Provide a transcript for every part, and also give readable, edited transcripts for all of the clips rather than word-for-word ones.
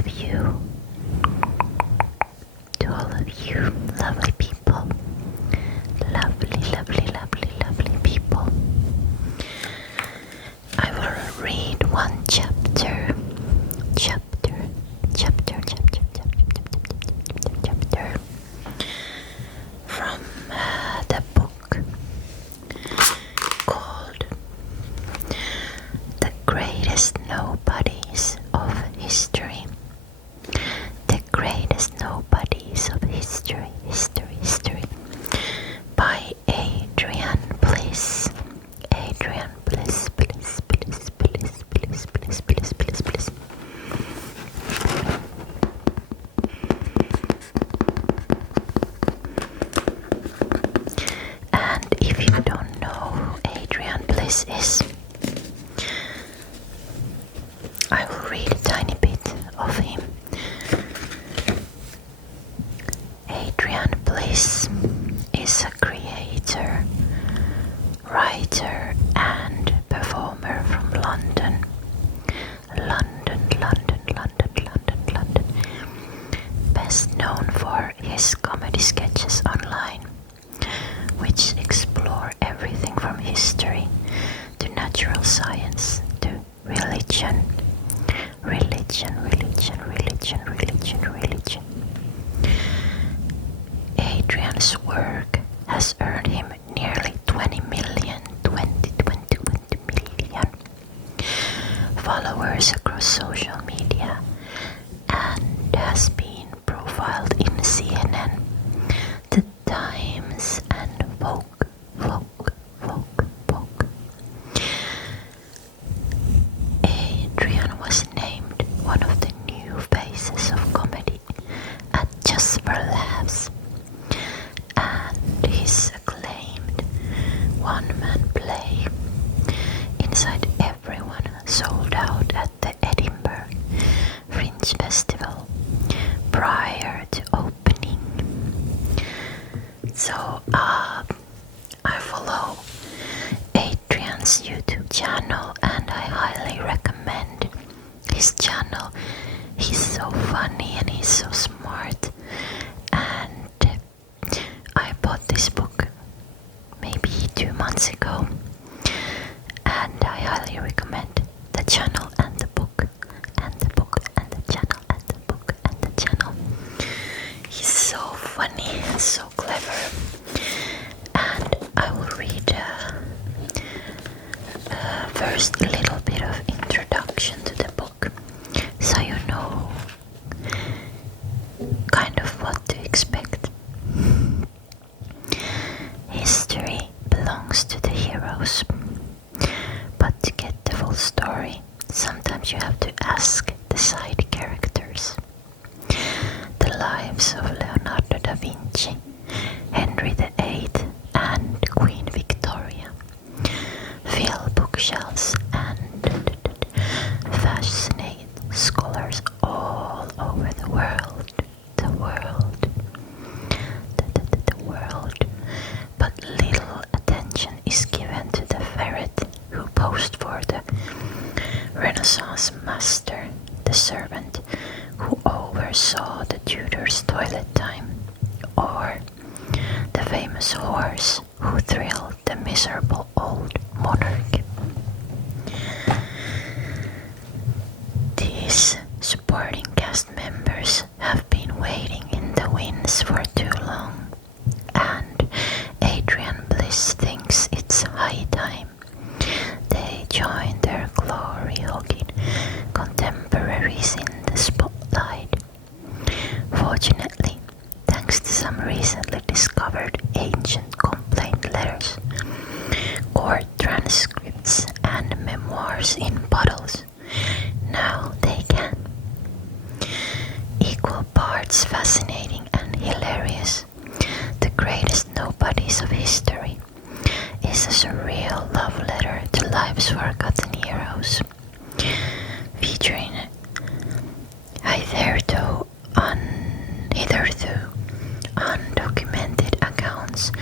of you, to all of you lovely people, lovely, lovely, lovely, lovely people. I will read one chapter from the book called The Greatest Nobodies of History. The Greatest Nobodies of History, history, by Adrian Bliss. Adrian Bliss, Bliss. And if you don't know who Adrian Bliss is, I will read a tiny bit of him. Adrian Bliss is a creator, writer and performer from London. Best known for his comedy sketches online, which explore everything from history to natural science to religion. Adrian's work has earned him nearly 20 million followers across social media and has been profiled in CNN, The Times and Vogue. Adrian was named one of the new faces of comedy at Just for Laughs, and his acclaimed one-man play Inside Everyone sold out at the Edinburgh Fringe Festival prior to opening. So I follow Adrian's YouTube channel and I highly recommend his channel. He's so funny and he's so smart, and I bought this book maybe 2 months ago, and I highly recommend the channel and the book and the book and the channel and the book and the channel. He's so funny and so clever, and I will read first a little bit of introduction to the book, so you know kind of what to expect. History belongs to the heroes, but to get the full story, sometimes you have to ask the side characters. The lives of Leonardo da Vinci, Henry VIII, and Queen Victoria fill bookshelves and fascinate scholars all over the world. But little attention is given to the ferret who posed for the Renaissance master, the servant who oversaw the Tudors' toilet time, or the famous horse who thrilled the miserable old monarch. These supporting cast members have been waiting in the wings for too long, and Adrian Bliss thinks it's high time they join their glory-hogging contemporaries in the spotlight. Fortunately, thanks to some recently discovered ancient complaint letters, court transcripts, and memoirs in bottles, now they can. Equal parts fascinating and hilarious, The Greatest Nobodies of History is a surreal love letter to life's forgotten heroes, featuring hitherto undocumented accounts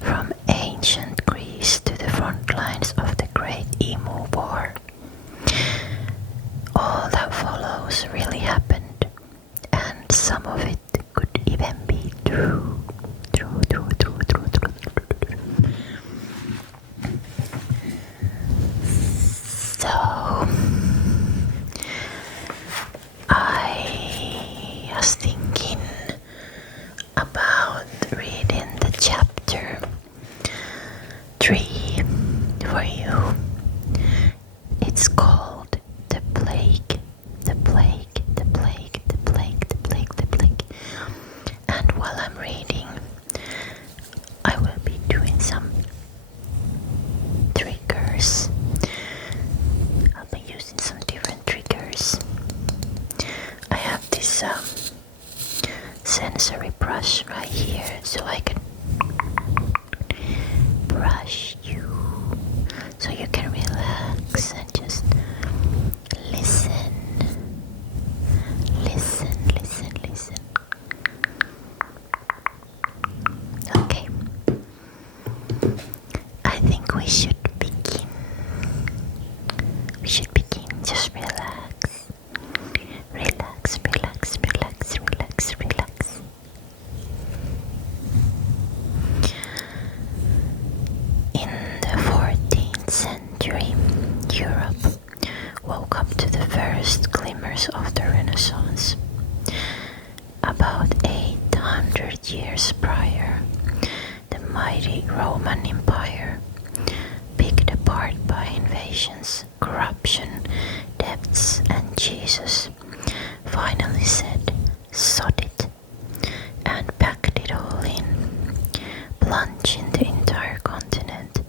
from ancient Greece to the front lines of the Great Emu War. All that follows really happened, some of it could even be true. True. So I was thinking about reading the chapter 3 for you. It's called The Plague. And while I'm reading, I will be doing some triggers. I'll be using some different triggers. I have this sensory brush right here, so I can brush you, so you can relax and just listen. Okay, I think we should begin. Just relax. In the 14th century, Europe woke up to the first glimmers of the Renaissance. About 800 years prior, the mighty Roman Empire, picked apart by invasions, corruption, debts, and Jesus, finally said, "Sod it," and packed it all in, plunging the entire continent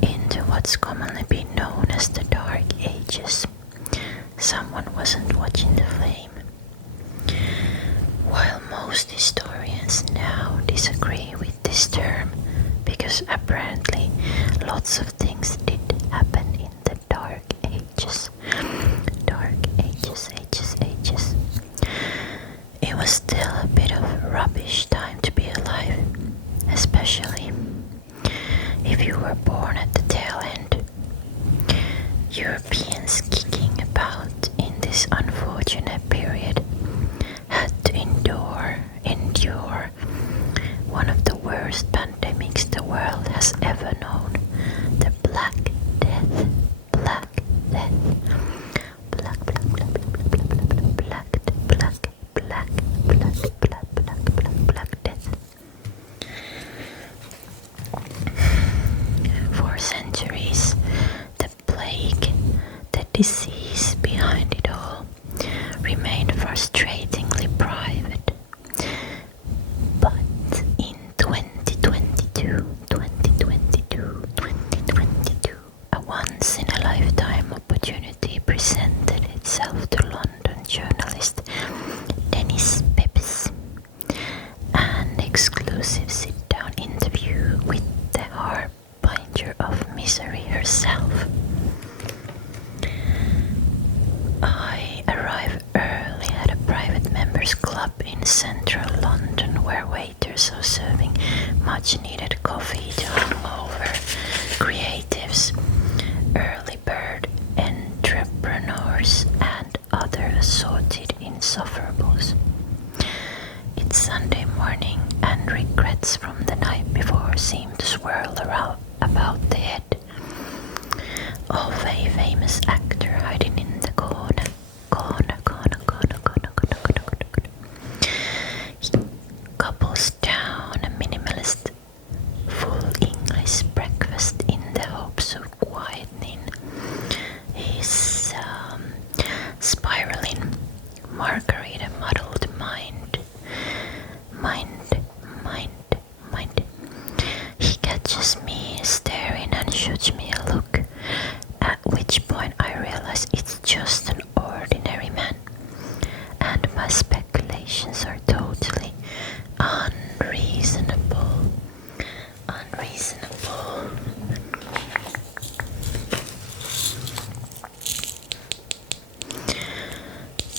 into what's commonly been known as the Dark Ages. Someone wasn't watching the flame. While most historians now disagree with this term, because apparently lots of things did happen in the Dark Ages. It was still a bit of a rubbish time to be alive, especially if you were born at the tail end. Europeans kicking about in this unfortunate period had to endure one of the worst pandemics the world has ever known, the Black Death. Black Death. For centuries, the plague, the disease behind it all, remained frustratingly private. But in 2022, a once-in-a-lifetime opportunity presented itself to London journalist Dennis Pepys. An exclusive sit-down interview with the harbinger of misery herself. I arrived early at a private members club in central London where waiters are serving much needed coffee to hungover creatives, early bird entrepreneurs, and other assorted insufferable. It's Sunday morning, and regrets from the night before seem to swirl around about the head of a famous actor hiding in the corner. He gobbles down a minimalist full English breakfast in the hopes of quietening his spiraling, margarita-muddled mind. He catches me staring and shoots me a look, at which point I realize it's just an ordinary man, and my speculations are totally unreasonable.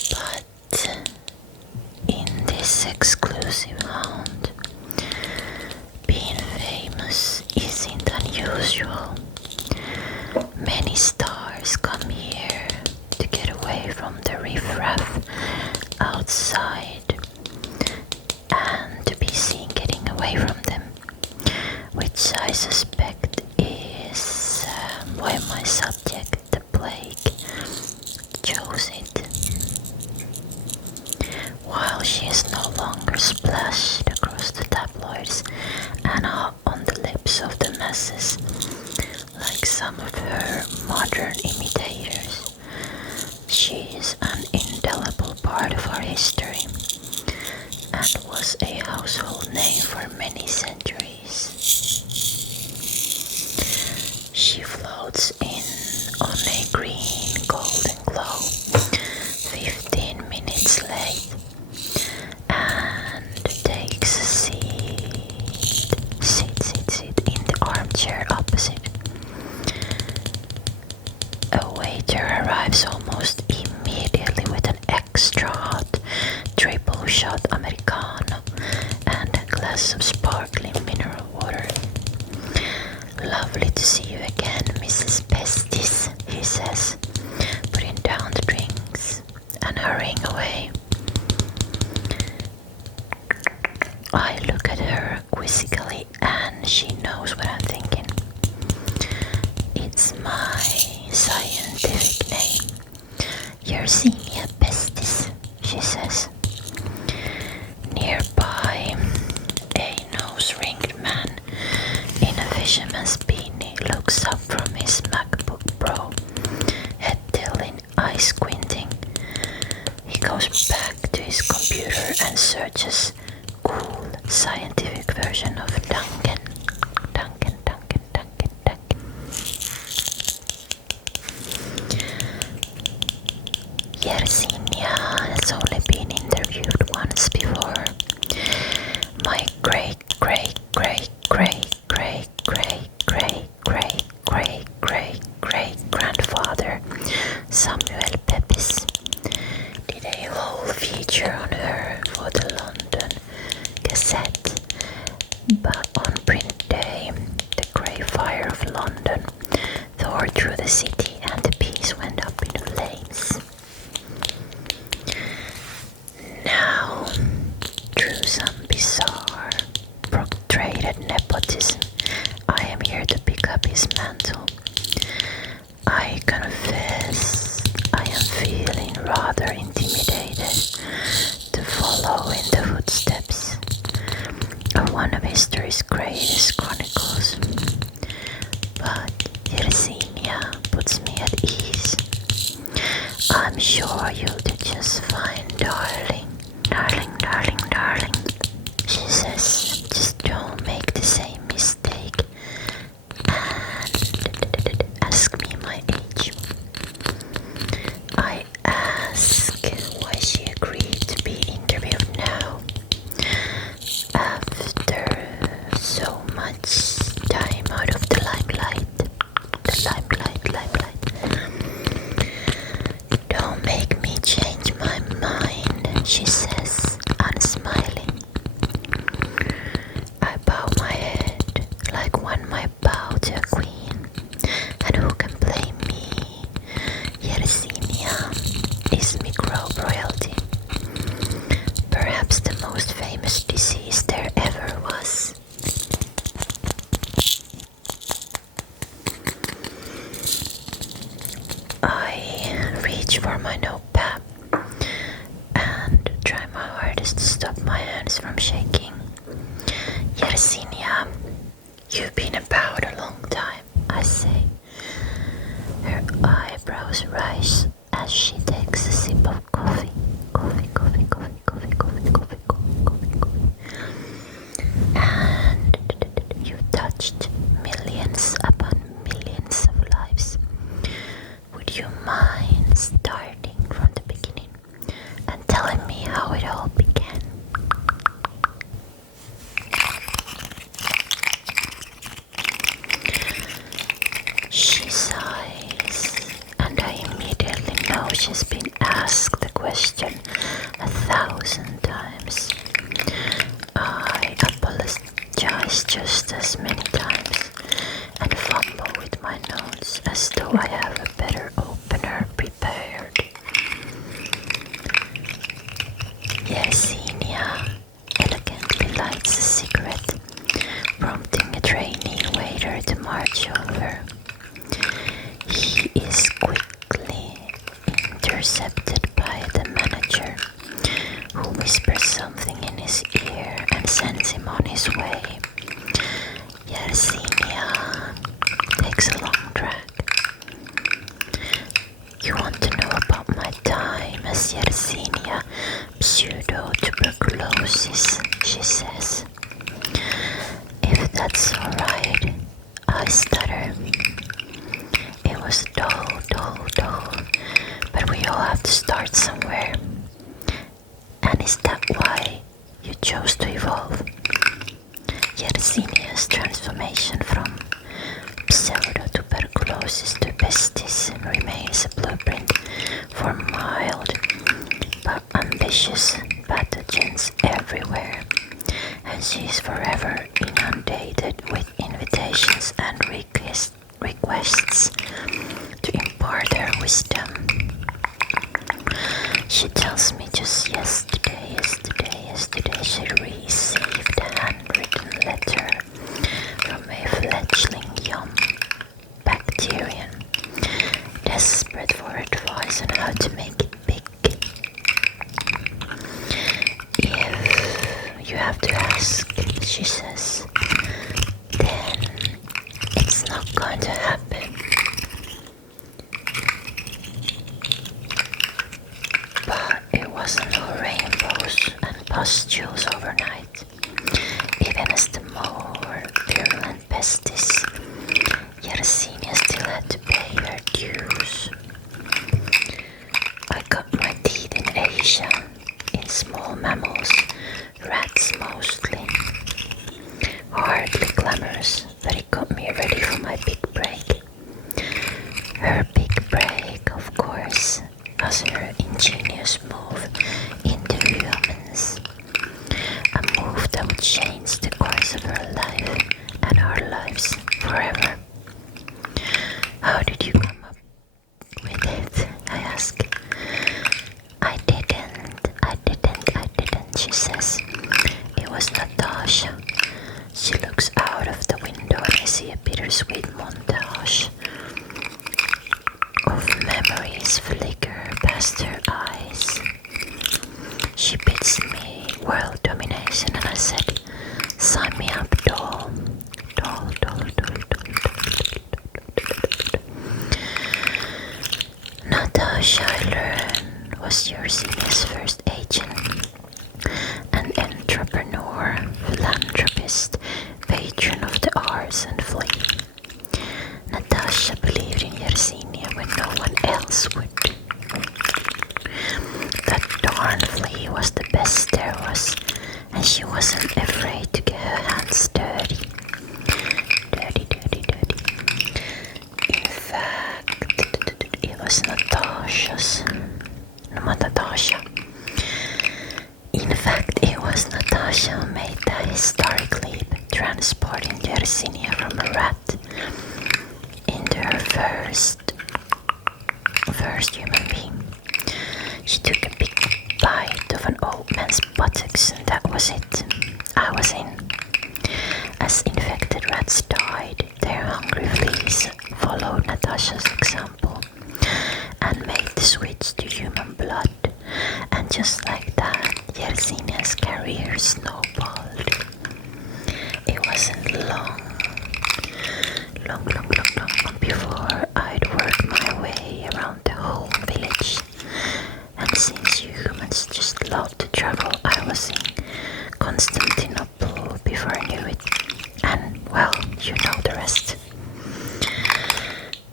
But in this exclusive hound, being famous isn't unusual. Many stars come here to get away from the riffraff outside. she is no longer splashed across the tabloids and on the lips of the masses like some of her modern imitators. She is an indelible part of our history and was a household name for many centuries. She floats in on a green golden glow, 15 minutes late, and takes a seat in the armchair opposite. A waiter arrives almost immediately with an extra hot triple shot Americano and a glass of sparkling mineral water. Lovely to see you again, Mrs. Pestis, he says, putting down the drinks and hurrying away. I look at her quizzically and she knows what I'm thinking. It's my scientific name, Yersinia pestis, she says. Nearby, a nose-ringed man in a fisherman's beanie looks up from his MacBook Pro, head tilting, eyes squinting. He goes back to his computer and searches cool scientific version of Duncan. Yersinia has only been interviewed once before. My great-great-great-great-great-great-great-great-great-grandfather, Samuel Pepys, did a whole feature on her for the London Gazette. But on print day, the grey fire of London tore through the city and the piece went up in flames. Now, through some bizarre, protracted nepotism, I am here to pick up his mantle. I confess I am feeling rather intimidated to follow in the footsteps of one of history's greatest chronicles. But Yersinia puts me at ease. I'm sure you'll do just fine, darling. Darling, she says. Just don't make the same mistake and ask me my age. I ask why she agreed to be interviewed now, after so much time out of the limelight. Don't make me change my mind, she says, unsmiling. I bow my head like one might bow to a queen, and who can blame me? Yersinia is microbe royalty, perhaps the most famous disease there ever was. I reach for my notepad and try my hardest to stop my hands from shaking. Yersinia, you've been about a long time, I say. Her eyebrows rise as she takes a sip of coffee. And you've touched millions upon millions of lives. Would you mind starting from the beginning and telling me how it all began? She sighs, and I immediately know she's been asked the question 1,000 times. I apologize just as many times and fumble with my notes as though I have a better opener prepared. Yersinia elegantly lights a cigarette, prompting a trainee waiter to march over. He is quickly intercepted by the manager, who whispers tuberculosis, she says. If that's alright, I stutter. It was dull, but we all have to start somewhere. And is that why you chose to evolve? Yersinia transformation from pseudo-tuberculosis to pestis remains a blueprint for mild but ambitious pathogens everywhere, and she is forever inundated with invitations and requests to impart her wisdom. She tells me just yesterday she received a handwritten letter from a fledgling young bacterium, desperate for advice on how to make it big. If you have to ask, she says, then it's not going to happen. But it wasn't all rainbows and pustules overnight. Even as the more virulent pestis, Yersinia still had to pay her dues. I cut my teeth in Asia, in small mammals, rats mostly. Hardly glamorous, but it got me ready for my big break. Her big break, of course, was her ingenious move into humans. A move that would change the course of her life and our lives forever. How did you come up with it? I ask. I didn't, she says. It was Natasha. She looks out of the window and I see a bittersweet montage of memories flicker past her eyes. She bids me world domination and I said, sign me up, doll. Doll. Natasha, I learned, was Yersine's first agent, an entrepreneur, philanthropist, patron of the arts and flea. Natasha believed in Yersinia when no one else would. That darn flea was the best there was, and she wasn't afraid to get her hands dirty. In fact, it was Natasha. Natasha made the historic leap, transporting Yersinia from a rat into her first human being. She took a big bite of an old man's buttocks and that was it. I was in. As infected rats died, their hungry fleas followed Natasha's example and made the switch to human blood. And just like that, Yersinia's career snowballed. It wasn't long before I'd worked my way around the whole village. And since you humans just love to travel, I was in Constantinople before I knew it. And, well, you know the rest.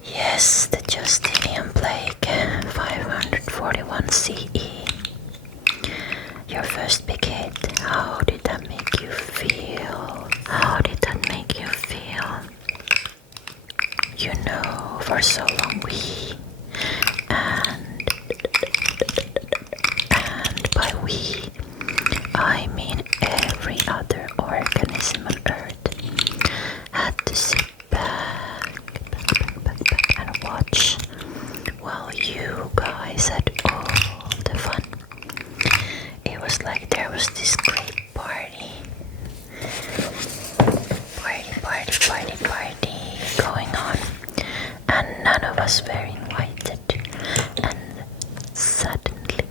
Yes, the Justinian plague, 541 CE. Your first big hit. How did that make you feel? You know, for so long and by we, I mean every other organism on Earth, had to sit back and watch while you guys had all the fun. It was like there was this great party going on, and none of us were invited. And suddenly,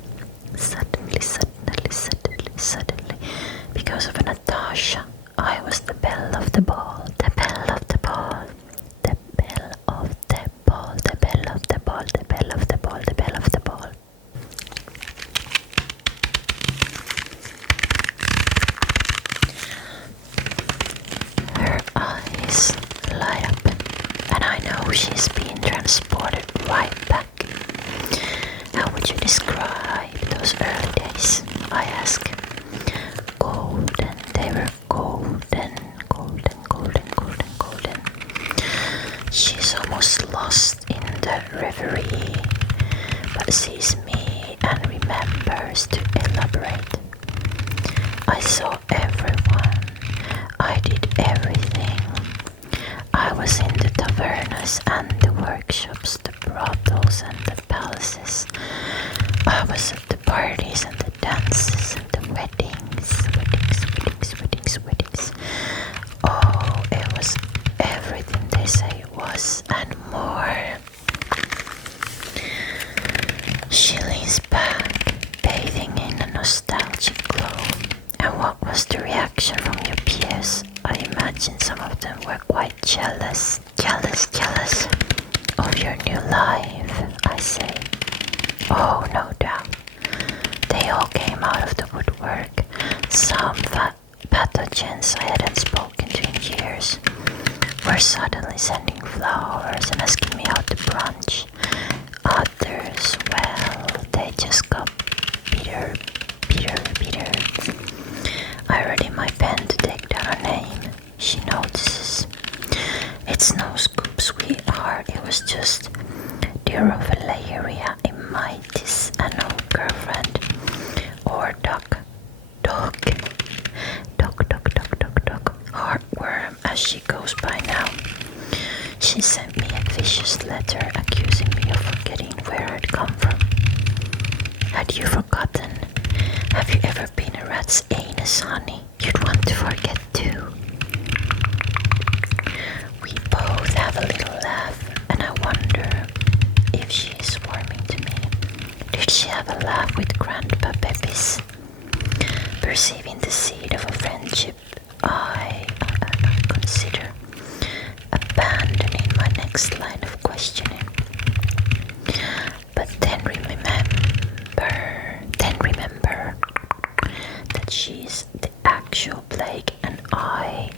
because of Natasha, I was the belle of the ball, the belle of the ball, the belle of the ball, the belle of the ball, the belle of the ball, the belle of the ball. she's being transported right back. How would you describe those early days? I ask. Golden, they were golden, golden, golden, golden, golden. She's almost lost in the reverie, but sees me and remembers to elaborate. I saw everyone. I did everything. I was in the tavernas and the workshops, the brothels and the palaces. I was at the parties and the dances and the weddings. Oh, it was everything they say it was and more. She leans back, bathing in a nostalgic glow. And what was the reaction from your peers? I imagine some of them were quite jealous of your new life, I say. Oh, no doubt. They all came out of the woodwork. Some pathogens I hadn't spoken to in years were suddenly sending flowers and asking me out to brunch. Others, well, they just got bitter. I ready my pen to take down a name. She notices. It's no scoop, sweetheart. It was just Durovalaria immitis, an old girlfriend. Or duck. Heartworm, as she goes by now. She sent me a vicious letter accusing me of forgetting where I'd come from. Had you forgotten? Have you ever been a rat's anus, honey? You'd want to forget too. We both have a little laugh, and I wonder if she is warming to me. Did she have a laugh with Grandpa Pepys? Perceiving the seed of a friendship, I consider abandoning my next line of questioning. But then remember that she's the actual plague and I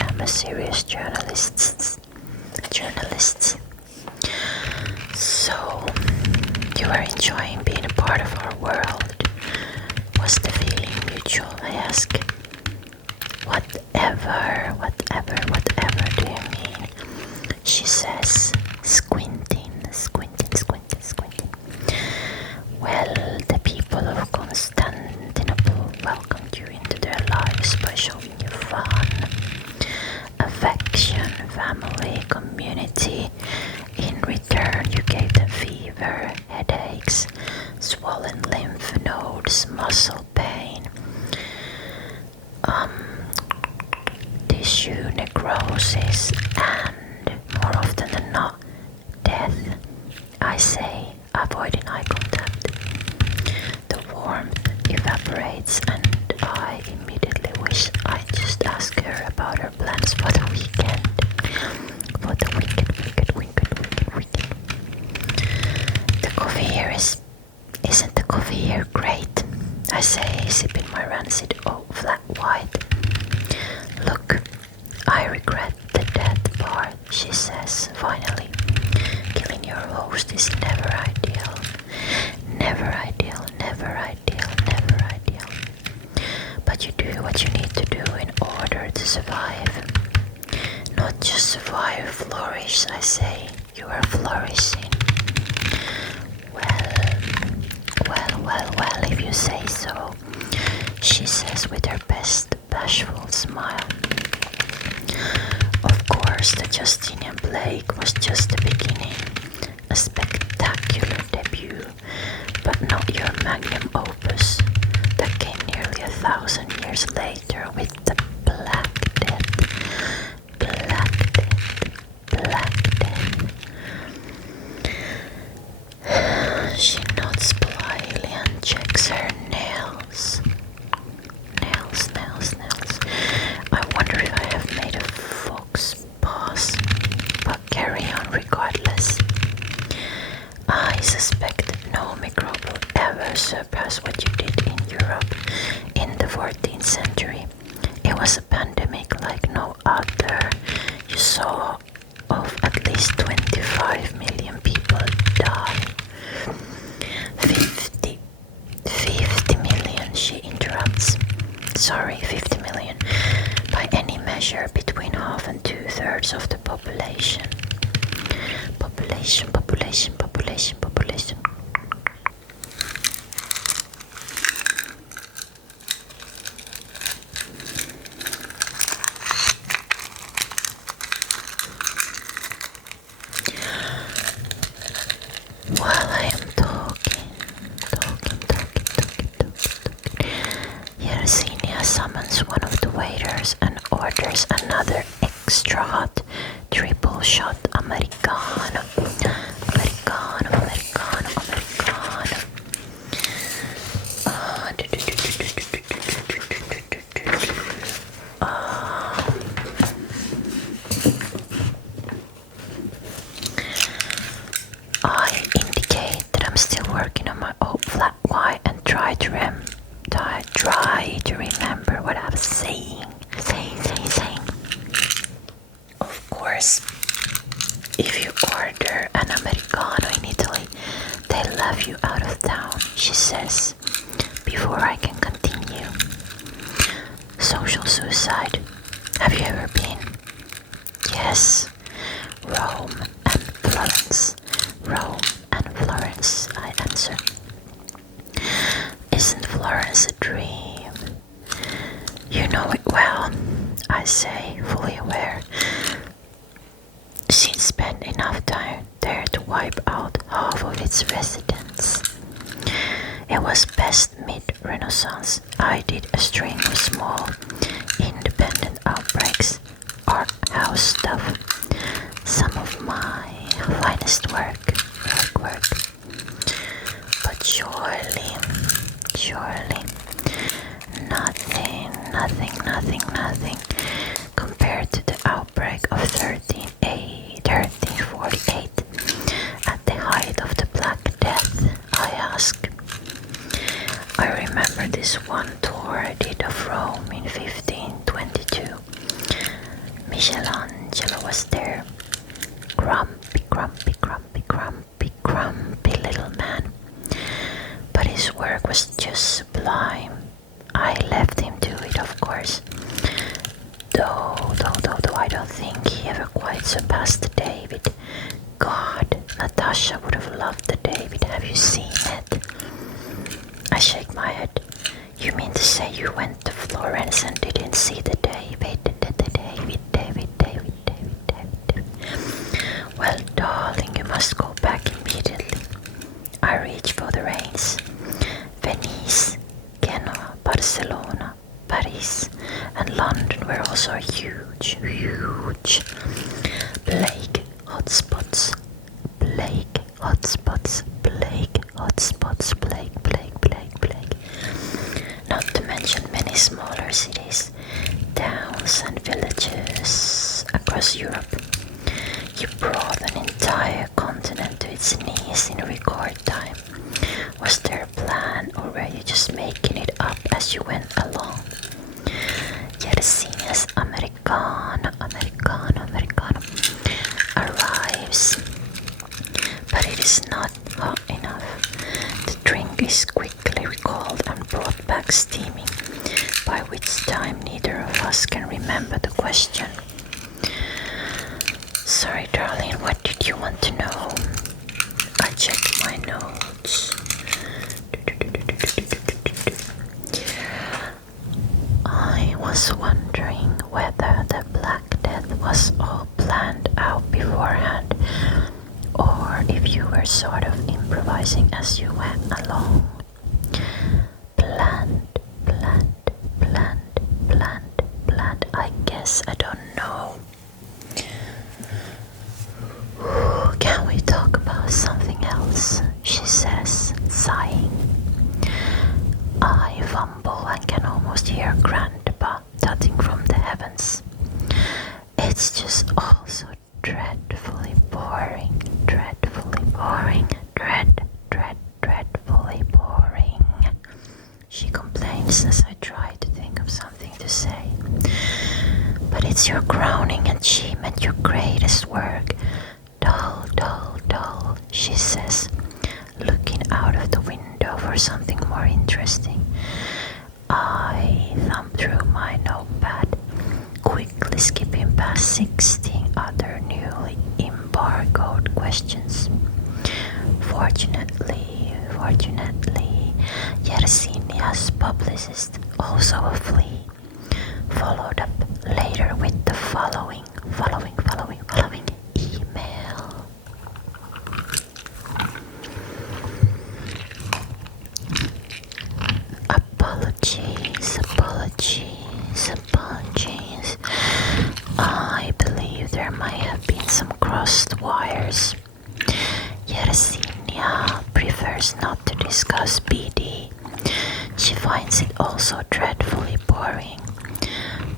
am a serious journalist. So, you are enjoying being a part of our world. Was the feeling mutual, I ask? Whatever do you mean? She says, squinting. Well, the people of Constantinople welcomed you into their lives by showing you fun, affection, family, community. In return, you gave them fever, headaches, swollen lymph nodes, muscle pain, tissue necrosis, and more often than not, death. I say, avoiding eye contact. The warmth evaporates and I immediately wish I'd just ask her about her plans for the weekend. For the weekend. The coffee here isn't the coffee here great? I say, sipping my rancid flat white. Look, I regret the death part, she says, finally. Killing your host is never ideal. Never ideal. But you do what you need to do in order to survive. Not just survive, flourish, I say. You are flourishing. Well, if you say so, she says with her best bashful smile. Of course, the Justinian plague was just the beginning, a spectacular debut, but not your magnum opus that came nearly 1,000 years later with the Black Death. She nods politely and checks her nails. sorry, 50 million, by any measure between half and 2/3 of the population. Population. While I am talking, Yersinia summons one of the waiters and orders another extra hot triple shot Americano. I indicate that I'm still working on my old flat white and try to remember what I was saying. Of course, if you order an Americano in Italy, they laugh you out of town, she says, before I can continue. Social suicide. Have you ever been? Yes. Rome and Florence, I answer. Isn't Florence a dream? You know it well, I say, fully aware. She'd spent enough time there to wipe out half of its residents. It was best mid-Renaissance. I did a string of small, independent outbreaks, art house stuff, some of my finest work. But surely, nothing compared to the outbreak of 1348 at the height of the Black Death, I ask. I remember this one tour I did of Rome in 1522. Michelangelo was there. Grumpy little man. But his work was just sublime. I left him to it, of course. Though I don't think he ever quite surpassed the David. God, Natasha would have loved the David. Have you seen it? I shake my head. You mean to say you went to Florence and didn't see the David? Well, darling, you must go back immediately. I reach for the reins. Venice, Genoa, Barcelona, Paris, and London were also huge plague hotspots. Not to mention many smaller cities, towns, and villages across Europe. You brought an entire continent to its knees in record time. Was there a plan, or were you just making it up as you went along? Yersinia's Americano arrives, but it is not hot enough. The drink is quickly recalled and brought back steaming, by which time neither of us can remember the question. Sorry, darling, what did you want to know? I checked my notes. I was wondering whether the Black Death was all planned out beforehand, or if you were sort of improvising as you went along. Planned. I guess, I don't know. Can we talk about something else? She says, sighing. I fumble and can almost hear Grandpa tutting from the heavens. It's just all so dreadfully boring. Dreadfully boring. She complains as I try to think of something to say. But it's your crowning achievement, your greatest work. Dull, she says, looking out of the window for something more interesting. I thumb through narcissist, also a flea, followed up later with the following email. Apologies. I believe there might have been some crossed wires. Yersinia prefers not to discuss BD. She finds it also dreadfully boring.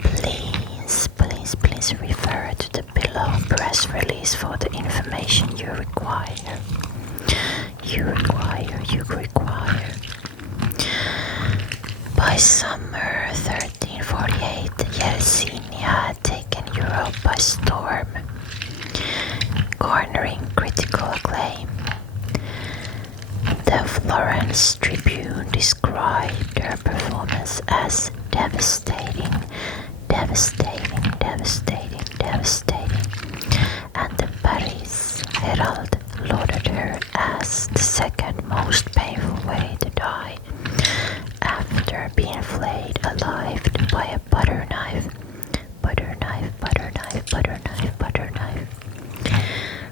Please refer to the below press release for the information you require. By summer 1348, Yersinia had taken Europe by storm, garnering critical acclaim. The Florence Tribune described her performance as devastating, and the Paris Herald lauded her as the second most painful way to die, after being flayed alive by a butter knife.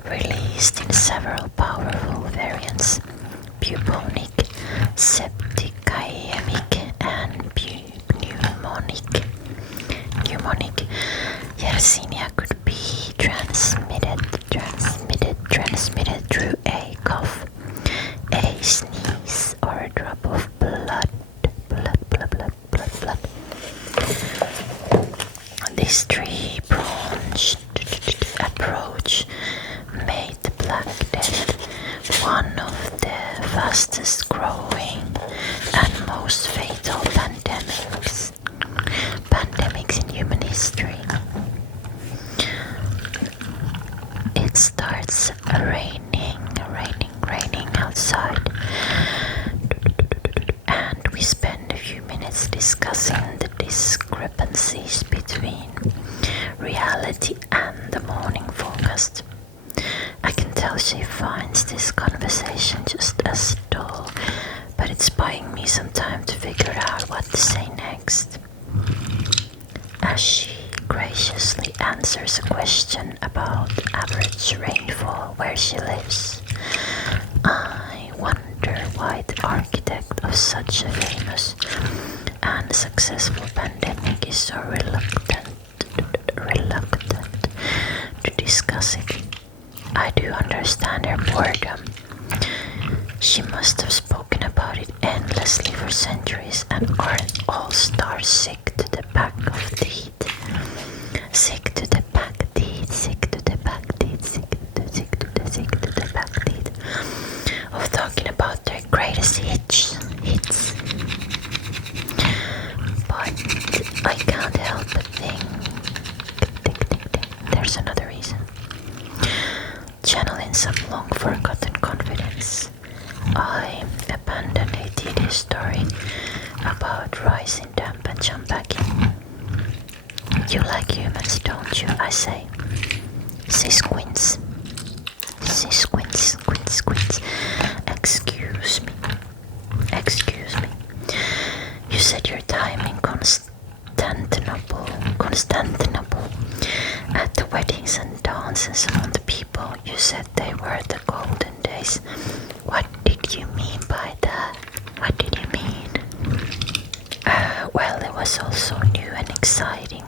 Released in several powerful variants: bubonic, septicemic, and pneumonic. Yersinia could be transmitted through a cough, a sneeze, or a drop of blood. This three-pronged approach made the Black Death one of the fastest growing and most fatal pandemics in human history. It starts raining outside, and we spend a few minutes discussing the discrepancies between reality and the morning forecast. I can tell she finds this conversation just as dull, but it's buying me some time to figure out what to say next. As she graciously answers a question about average rainfall where she lives, I wonder why the architect of such a famous and successful pandemic is so reluctant to discuss it. I do understand her boredom. She must have spoken about it endlessly for centuries and are all stars sick to the back teeth of talking about their greatest hits. But I can't help but think there's another reason. Channeling some long forgotten confidence, I abandoned a tedious story about rising damp and jump back in. You like humans, don't you? I say. She squints. Excuse me. You said your time in Constantinople, at the weddings and dances among the people. You said they were the golden days. What did you mean by that? What did you mean? Well, it was also new and exciting.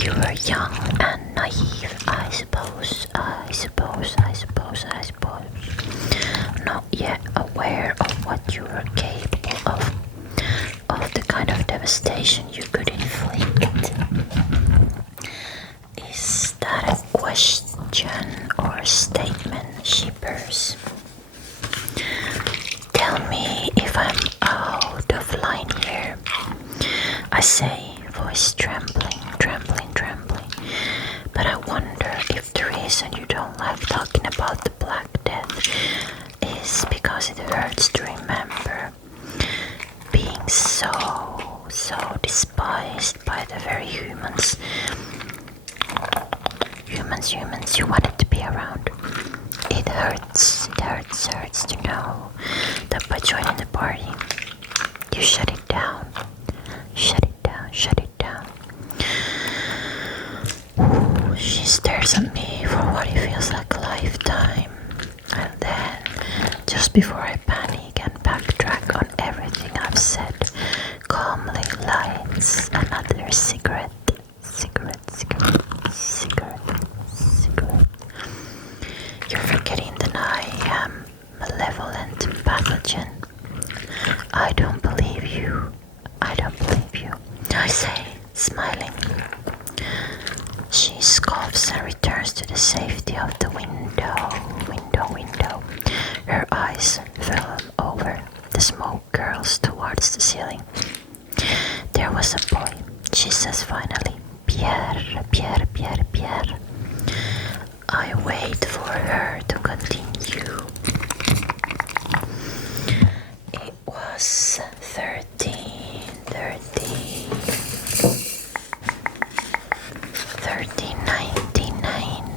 You were young and naive, I suppose. Not yet aware of what you were capable of the kind of devastation you could inflict. Is that a question or a statement, she purrs? Tell me if I'm out of line here, I say, voice trembling. But I wonder if the reason you don't like talking about the Black Death is because it hurts to remember being so despised by the very humans you wanted to be around. It hurts to know that by joining the party, You shut it down. Shut it down, shut it down. Ooh, she stares at me for what it feels like a lifetime. And then, just before I panic and backtrack on everything I've said, calmly lights another cigarette. Cigarette. You're forgetting that I am malevolent pathogen. I don't believe you. I say, smiling. She scoffs and returns to the safety of the window. Her eyes film over the smoke curls towards the ceiling. There was a boy, she says finally. Pierre. I wait for her to continue. It was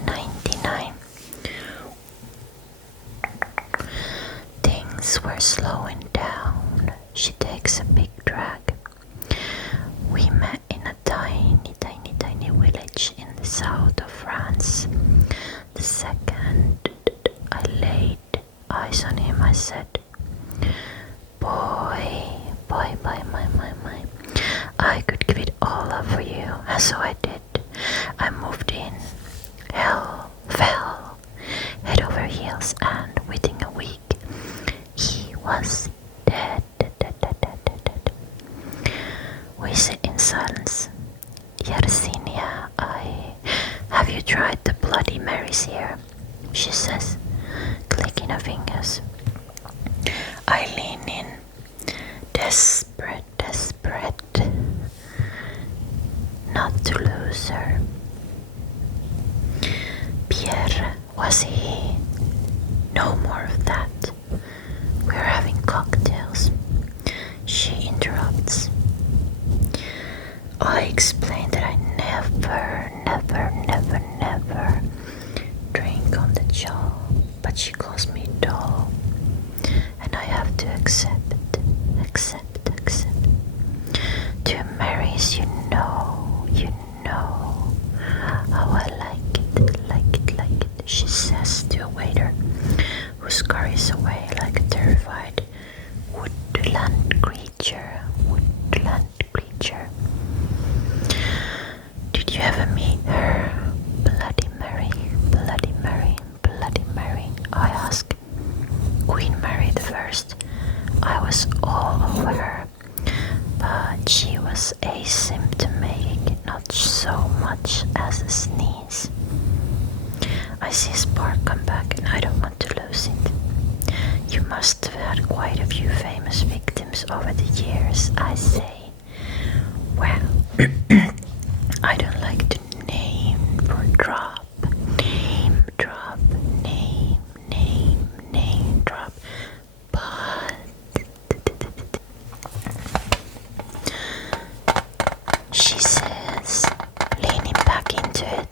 99. Things were slowing down. She takes a big drag. We met in a tiny village in the south of France. The second I laid eyes on him, I said, Boy, I could give it all up for you, and so I did. I moved in. Hell fell head over heels, and within a week he was dead. We sit in silence. Yersinia, have you tried the Bloody Marys here? She says, clicking her fingers. I lean in, desperate, not to lose her. Pierre, was he? No more of that. We're having cocktails. She interrupts. I explain that I never drink on the job, but she calls me dull, and I have to accept. To Marys, you know how I like it, she says to a waiter who scurries away like a terrified woodland creature. Did you ever meet her? Bloody Mary, I ask. Queen Mary the First. I was all over her, but she was asymptomatic, not so much as a sneeze. I see a spark come back and I don't want to lose it. You must have had quite a few famous victims over the years, I say. Well, I don't like to name drop, but she says, leaning back into it.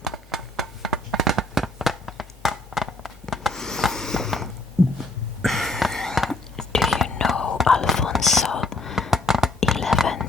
Do you know Alfonso 11?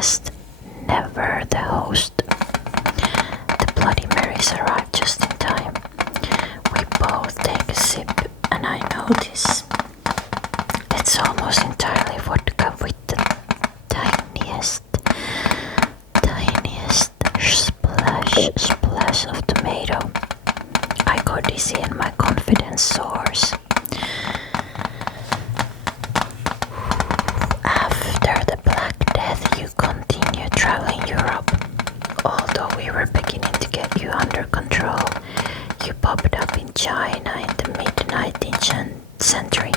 guest, never the host. The Bloody Marys arrive just in time. We both take a sip, and I notice it's almost entirely vodka with the tiniest splash of tomato. I go dizzy and my confidence soars. After the Black Death, you continue traveling Europe. Although we were beginning to get you under control, you popped up in China in the mid-19th century,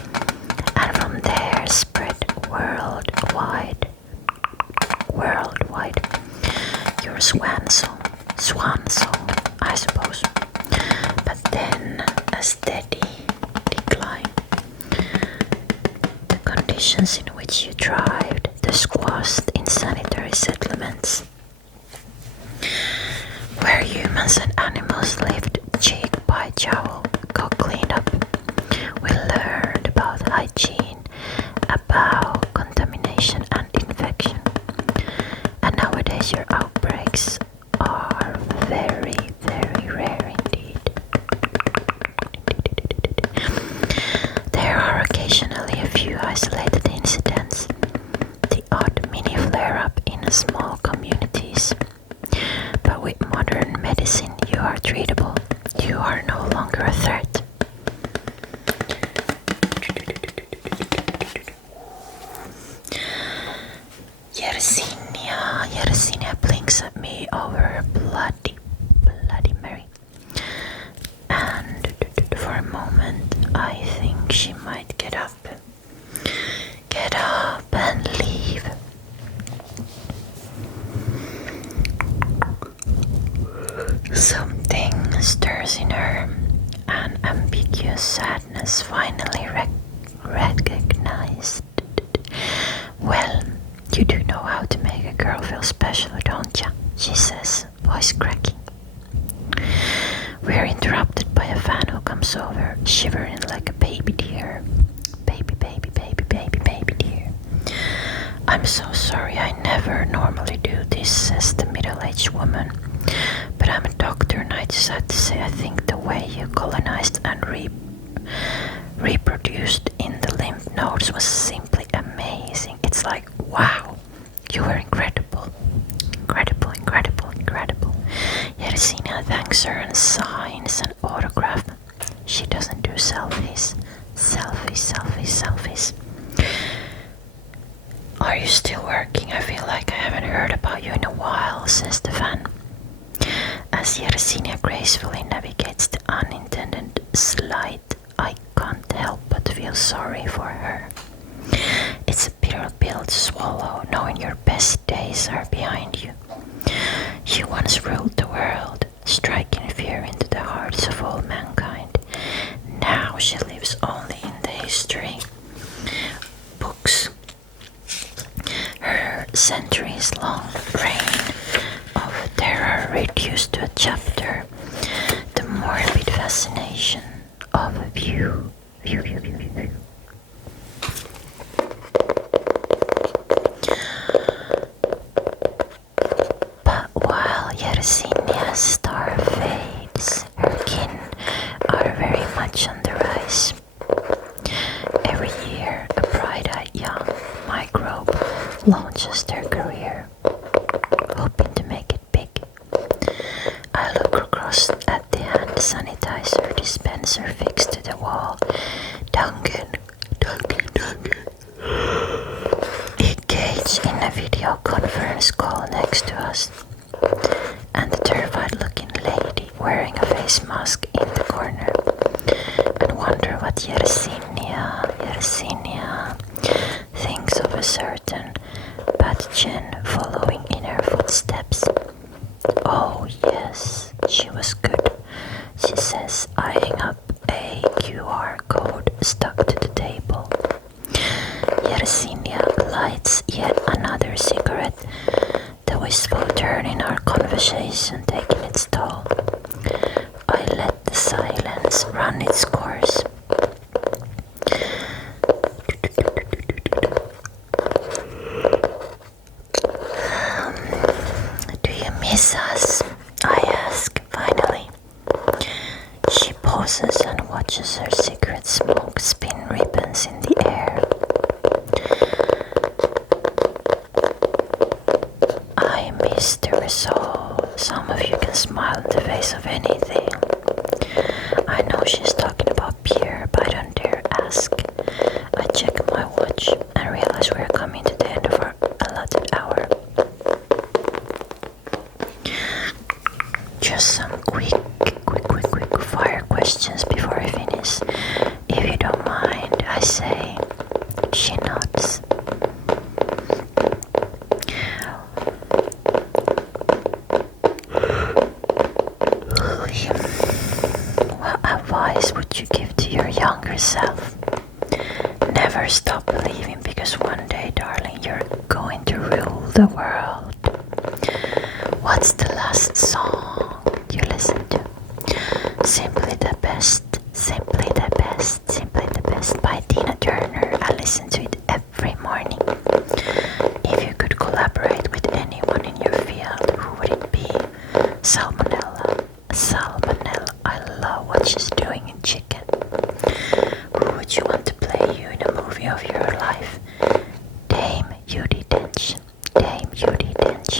and from there spread worldwide. Your swan song, I suppose. But then a steady decline. The conditions in which you thrived, the squashed in sanitary settlements, where humans and animals lived cheek by jowl, got cleaned up. We learned about hygiene, about contamination and infection. And nowadays your outbreaks are very, very rare indeed. There are occasionally a few isolated incidents, the odd mini flare-up in small communities. But with modern medicine, you are treatable. You are no longer a threat. Yersinia blinks at me over her bloody Mary. And for a moment, I think she might get up and leave. Something stirs in her, an ambiguous sadness finally recognized. Well, you do know how to make a girl feel special, don't ya? She says, voice cracking. We're interrupted by a fan who comes over, shivering like a baby deer. Baby deer. I'm so sorry, I never normally do this, says the middle-aged woman. But I'm a doctor and I just had to say I think the way you colonized and reproduced in the lymph nodes was simply amazing. It's like, wow, you were incredible. Yersinia thanks her and signs an autograph. She doesn't do selfies. Are you still working? I feel like I haven't heard about you in a while, says the fan. As Yersinia gracefully navigates the unintended slide, I can't help but feel sorry for her. It's a bitter pill to swallow, knowing your best days are behind you. You once ruled the world, striking fear into the hearts of all mankind. Now she lives only in the history books. Her centuries-long reign of terror reduced to a chapter, the morbid fascination of a view. But while Yersinia's star fades, her kin are very much on the rise. Every year, a bright-eyed young microbe launches their career, hoping to make it big. I look across at the hand sanitizer dispenser fixed to the wall. Duncan. Engaged in a video conference call next to us, and the terrified-looking lady wearing a face mask in the corner, and wonder what Yersinia thinks of a certain pathogen following in her footsteps. Oh yes, she was good, she says, eyeing up a QR code stuck to the table. Yersinia lights yet another cigarette, the wistful turn in our conversation taking its toll. I let the silence run its course. very soul. Some of you can smile in the face of anything. I know she's talking about beer, but I don't dare ask. I check my watch and realize we're coming to the end of our allotted hour. Just some quick fire questions before I finish. If you don't mind, I say. She nods. What advice would you give to your younger self? Never stop believing, because one day, darling, you're going to rule the world. What's the last song you listened to? Simply the Best, Simply the Best, Simply the Best by Tina Turner. I listen to it every morning. If you could collaborate with anyone in your field, who would it be? Salmonella. Salmonella. I love what she's doing in chicken. Who would you want to play you in a movie of your life? Dame Judi Dench. Dame Judi Dench.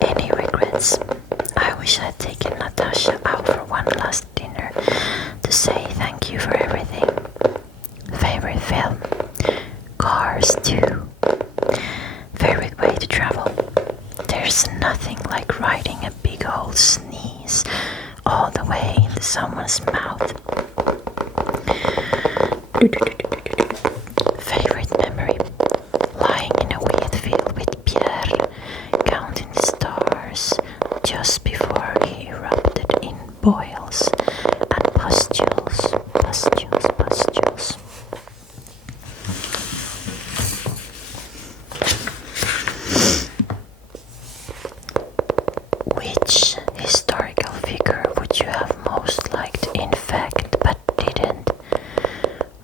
Any regrets? I wish I'd taken Natasha out for one last dinner to say thank you for everything. Favorite film? Cars 2. Favorite way to travel? There's nothing like riding a big old sneeze all the way into someone's mouth. Favorite memory? Lying in a wheat field with Pierre, counting the stars just before he erupted in boils and pustules. Which historical figure would you have most liked in fact but didn't?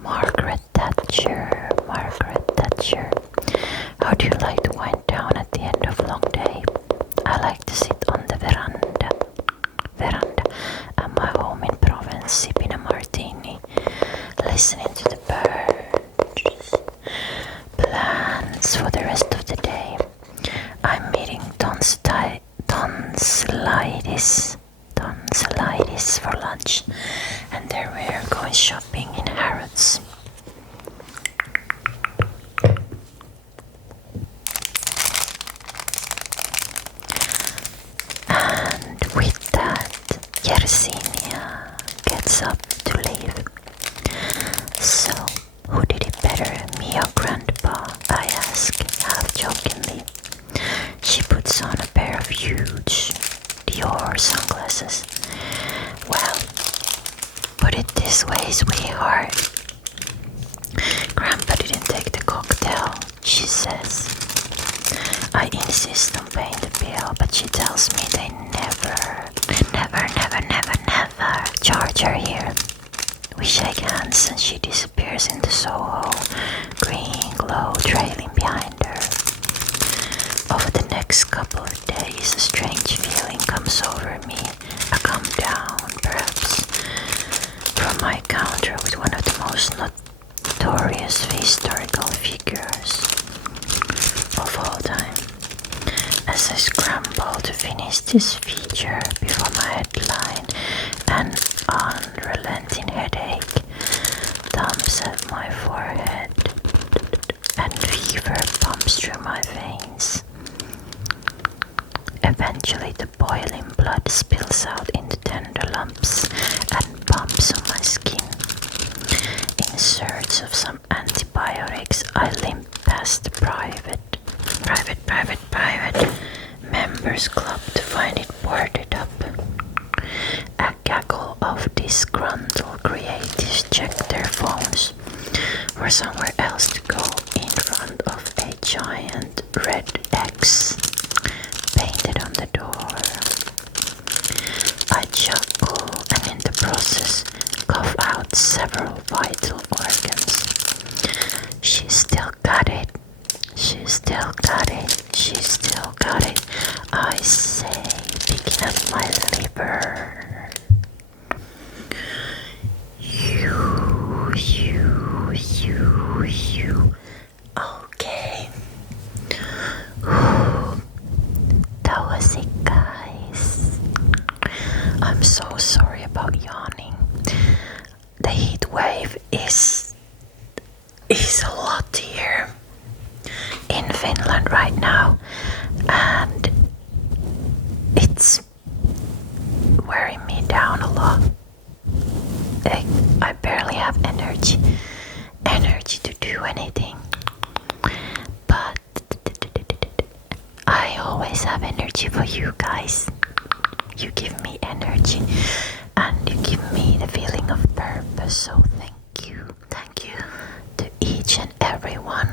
Margaret Thatcher. How do you like to wind down at the end of a long day? I like to sit on the veranda at my home in Provence, sipping a martini, listening to the birds. Plans for the rest of the day. I'm meeting tonsillitis for lunch, and then we're going shopping in Harrods. And with that, Yersinia gets up to leave. So, who did it better, me or Grandpa? I ask, half jokingly. She puts on a pair of huge Dior sunglasses. Well, put it this way, sweetheart. Grandpa didn't take the cocktail, she says. I insist on paying the bill, but she tells me they never charge her here. We shake hands and she disappears into Soho, green glow trailing behind her. Over the next couple of days, a strange feeling comes over me. I come down, perhaps, from my counter with one of the most notorious historical figures of all time. As I scramble to finish this feature before my headline, an unrelenting headache thumps at my forehead and fever pumps through my veins. Eventually the boiling blood spills out into tender lumps and bumps on my skin. In search of some antibiotics, I limp past the private members club to find it boarded up. A gaggle of disgruntled creatives check their phones for somewhere else to go in front of a giant red X painted on the door. I chuckle and in the process cough out several vital organs. She's still got it. I say, picking up my liver. Okay. That pregnant right now, and it's wearing me down a lot. I barely have energy to do anything, but I always have energy for you guys. You give me energy and you give me the feeling of purpose, so thank you to each and every one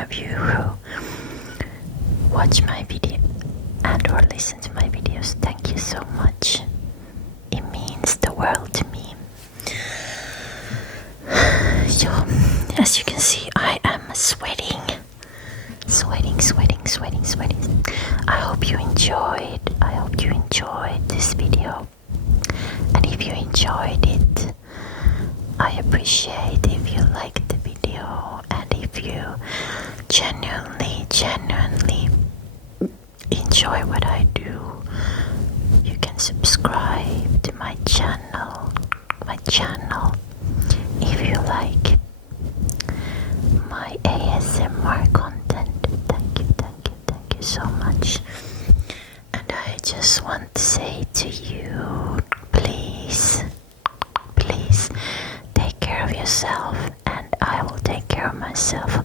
of you who watch my video and or listen to my videos. Thank you so much. It means the world to me. So, as you can see, I am sweating. I hope you enjoyed this video. And if you enjoyed it, I appreciate if you like the video, and if you genuinely enjoy what I do, you can subscribe to my channel if you like my ASMR content. Thank you so much. And I just want to say to you, please take care of yourself, and I will take care of myself.